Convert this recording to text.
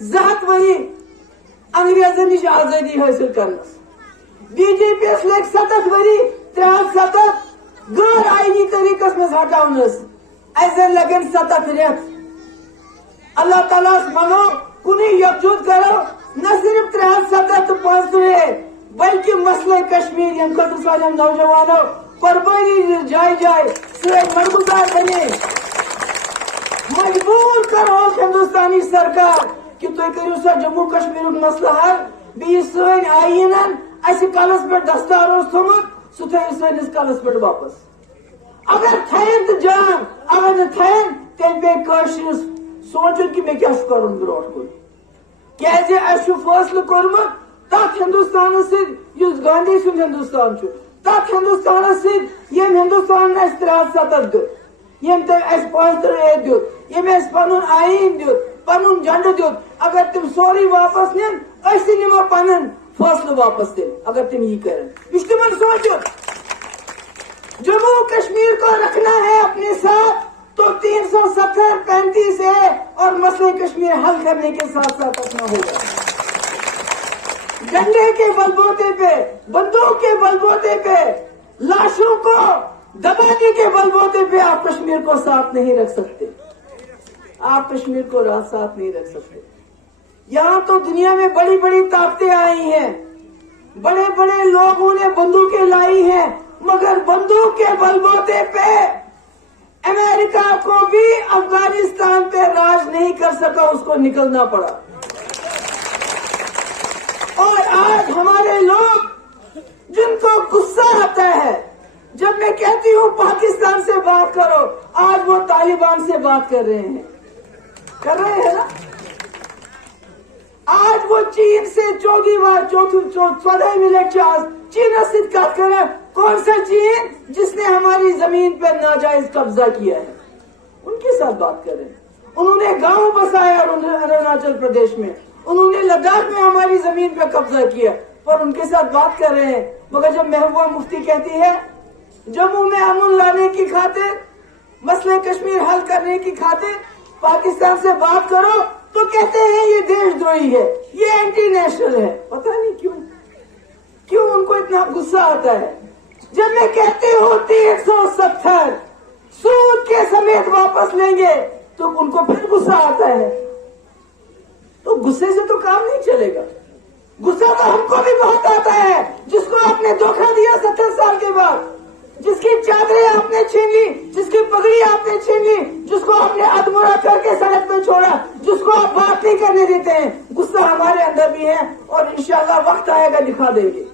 7 worry अंग्रेजन नश आजादी हासिल Karan's. BJP लग 7 वरी 307 गैर आईनी तरीकस मज हटावनस। ऐसे लगन 7 रेत। अल्लाह ताला मनो कुनी यकजुट करो न सिर्फ 307 तो 5 बल्कि मसले कश्मीर यम खतर सारे नौजवानों कुर्बानी जाए जाए से मजबूतार बने। मजबूर करो हिंदुस्तानी सरकार कि तुम करो सा जम्मू कश्मीर मसला हल बी सन आईन अस कलस पे दस्तार थोमुत सह थो सैनिस कलस पे वापस। अगर थन तो जान अगर न थन तेल पे कशिस सोचुन कि मे क्या कर ब्रो कुन क्या फैसल कोर्मुत तथ हिंदुस्तान सस गांधी सुंद हिंदुस्तान तथ हिंदुस्तान सम हिंदुस्तान 307 दुत यम 5 दुत यम पन आईन दुत पन झंडे दुत। अगर तुम सोरी वापस निन नो पन फैसल वापस दिन अगर तुम ये करें इस्तेमाल सोचो। जम्मू कश्मीर को रखना है अपने साथ तो 370 35 है और मसले कश्मीर हल करने के साथ साथ अपना होगा। डंडे के बलबूते पे बंदूक के बलबूते पे लाशों को दबाने के बलबूते पे आप कश्मीर को साथ नहीं रख सकते। आप कश्मीर को साथ नहीं रख सकते। यहाँ तो दुनिया में बड़ी बड़ी ताकतें आई हैं, बड़े बड़े लोगों ने बंदूकें लाई हैं, मगर बंदूक के बलबूते पे अमेरिका को भी अफगानिस्तान पे राज नहीं कर सका, उसको निकलना पड़ा। और आज हमारे लोग जिनको गुस्सा आता है जब मैं कहती हूँ पाकिस्तान से बात करो, आज वो तालिबान से बात कर रहे हैं ना। आज वो चीन से चौथी बार 14 मिनट चीन से बात कर रहे हैं। कौन सा चीन जिसने हमारी जमीन पर नाजायज कब्जा किया है, उनके साथ बात कर रहे हैं। उन्होंने गांव बसाया अरुणाचल प्रदेश में, उन्होंने लद्दाख में हमारी जमीन पर कब्जा किया, पर उनके साथ बात कर रहे हैं। मगर जब महबूबा मुफ्ती कहती है जम्मू में अमन लाने की खातिर, मसले कश्मीर हल करने की खातिर पाकिस्तान से बात करो, तो कहते हैं ये देशद्रोही है, ये एंटी नेशनल है। पता नहीं क्यों उनको इतना गुस्सा आता है। जब मैं कहती हूँ 370 सूद के समेत वापस लेंगे तो उनको फिर गुस्सा आता है। तो गुस्से से तो काम नहीं चलेगा। गुस्सा तो हमको भी बहुत आता है, जिसको आपने धोखा दिया 70 साल के बाद, जिसकी चादरें आपने छीन ली, जिसकी पगड़ी आपने छीन ली, जिसको आपने अधमुरा करके सड़क पे छोड़ा, जिसको आप बात नहीं करने देते हैं। गुस्सा हमारे अंदर भी है और इंशाल्लाह वक्त आएगा दिखा देंगे।